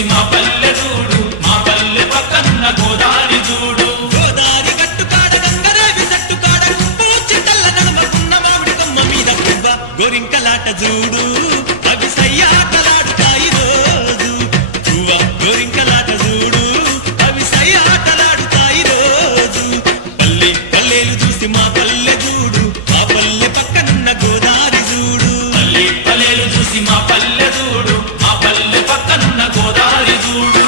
చూసి మా పల్లె చూడు, మా పల్లె పక్కనున్న గోదారి చూడు. గోదారి గట్టు కాడ గంగరేవి చెట్టు కాడ పూచెట్టల్ల నడుమకున్న మామిడి కొమ్మ మీద పువ్వ గోరింకలాట చూడు, అవి సయ్యాటలాడుతాయి రోజు. పువ్వ గోరింకలాట చూడు, అవి సయ్యాటలాడుతాయి రోజు. పల్లె పల్లెలు చూసి మా పల్లె చూడు, మా పల్లె పక్కనున్న గోదారి చూడు. పల్లె పల్లెలు చూసి మా పల్లె చూడు, మా పల్లె పక్కనున్న గోదారి చూడు.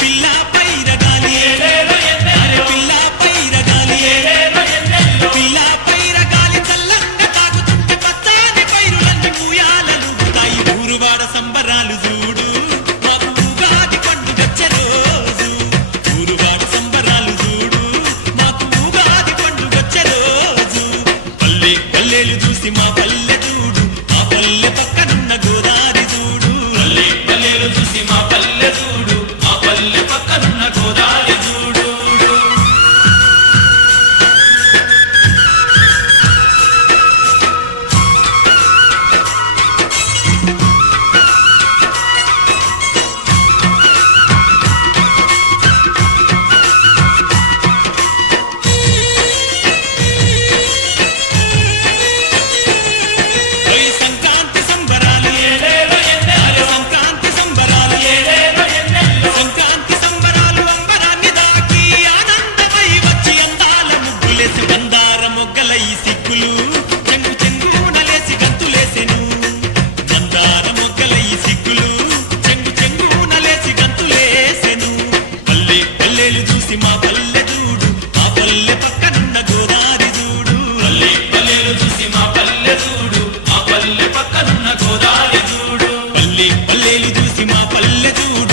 పిల్ల పైరగాలి ఏలేలో ఎన్నెల్లో, పిల్ల పైరగాలి ఏలేలో ఎన్నెల్లో, పిల్ల పైరగాలి చల్లంగా తాగుతుంటే పచ్చాని పైరులన్నీ పూయాలలుగుతాయి. ఊరువాడ సంబరాలు చూడు, మాకు ఉగాది పండుగొచ్చే రోజు. ఊరువాడ సంబరాలు చూడు, మాకు ఉగాది పండుగొచ్చే రోజు. పల్లె పల్లెలు చూసి మా పల్లె చూడు, మా పల్లె పక్కనున్న గోదారి చూడు. పల్లె పల్లెలు చూసి మా పల్లె చూడు, మా పల్లె పక్కనున్న గోదారి చూడు. ఓయ్ సంక్రాంతి సంబరాలు ఏలేలో ఎన్నెల్లో, సంక్రాంతి సంబరాలు ఏలేలో ఎన్నెల్లో, సంక్రాంతి సంబరాలు అంబరాన్ని దాకి ఆనందమై వచ్చి అందాల ముగ్గులేసి బందార మొగ్గలై సిగ్గులు చెంగు చెంగునలేసి గంతులేసెను. బందార మొగ్గలై సిగ్గులు చెంగు చెంగునలేసి గంతులేసెను. పల్లె పల్లెలు చూసి మా పల్లె చూడు, మా పల్లె పక్కనున్న గోదారి చూడు. పల్లె పల్లెలు చూసి మా పల్లె చూడు, మా పల్లె పక్కనున్న గోదారి చూడు. పల్లె పల్లెలు చూసి మా పల్లె చూడు,